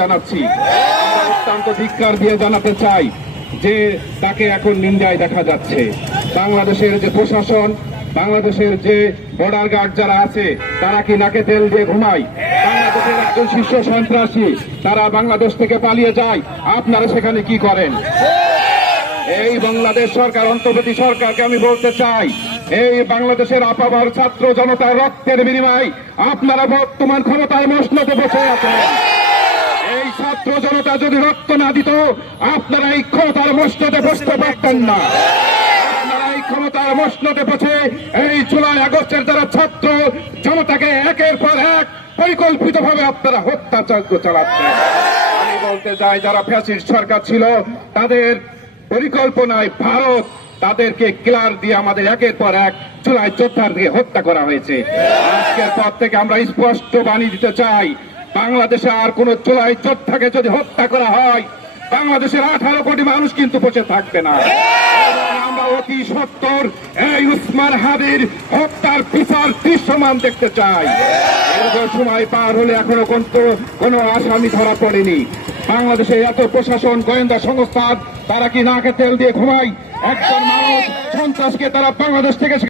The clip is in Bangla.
জানাচ্ছি, অত্যন্ত ধিক্কার দিয়ে জানাতে চাই যে তাকে এখন নিন্দায় দেখা যাচ্ছে। বাংলাদেশের যে প্রশাসন বাংলাদেশের যে বর্ডার গার্ড যারা আছে, তারা কি নাকে তেল দিয়ে ঘুমায়? বাংলাদেশের একজন শীর্ষ সন্ত্রাসী, তারা বাংলাদেশ থেকে পালিয়ে যায়। আপনারা সেখানে কি করেন? এই বাংলাদেশ সরকার, অন্তর্বর্তী সরকারকে আমি বলতে চাই, এই বাংলাদেশের আপাবার ছাত্র জনতার রক্তের বিনিময় আপনারা বর্তমান ক্ষমতায় মসনদে বসে আছেন। এই ছাত্র জনতা যদি রক্ত না দিত, আপনারা এই ক্ষমতার মসনদে বসতে পারতেন না। ক্ষমতার মসনদে বসে এই জুলাই আগস্টের যারা ছাত্র, জনতাকে একের পর এক পরিকল্পিত ভাবে আপনারা হত্যাযজ্ঞ চালাচ্ছেন। আমি বলতে চাই, যারা ফ্যাসিস্ট সরকার ছিল, তাদের পরিকল্পনায় ভারত তাদেরকে ক্লার দিয়ে আমাদের একের পর এক চুলাই যোদ্ধারকে হত্যা করা হয়েছে। আজকের পর থেকে আমরা স্পষ্ট বাণী দিতে চাই, বাংলাদেশে আর কোন চুলাই যোদ্ধাকে যদি হত্যা করা হয়, বাংলাদেশের আঠারো কোটি মানুষ কিন্তু বসে থাকবে না। আমরা অতি সত্তর, এই উসমান হাবির হত্যার বিচার দৃশ্যমান দেখতে চাই। সময় পার হলে এখনও কোনো আসামি ধরা পড়েনি। বাংলাদেশে এত প্রশাসন, গোয়েন্দা সংস্থা, তারা কি নাকে তেল দিয়ে ঘুমায়? একজন মানুষ সন্ত্রাসকে তারা বাংলাদেশ থেকে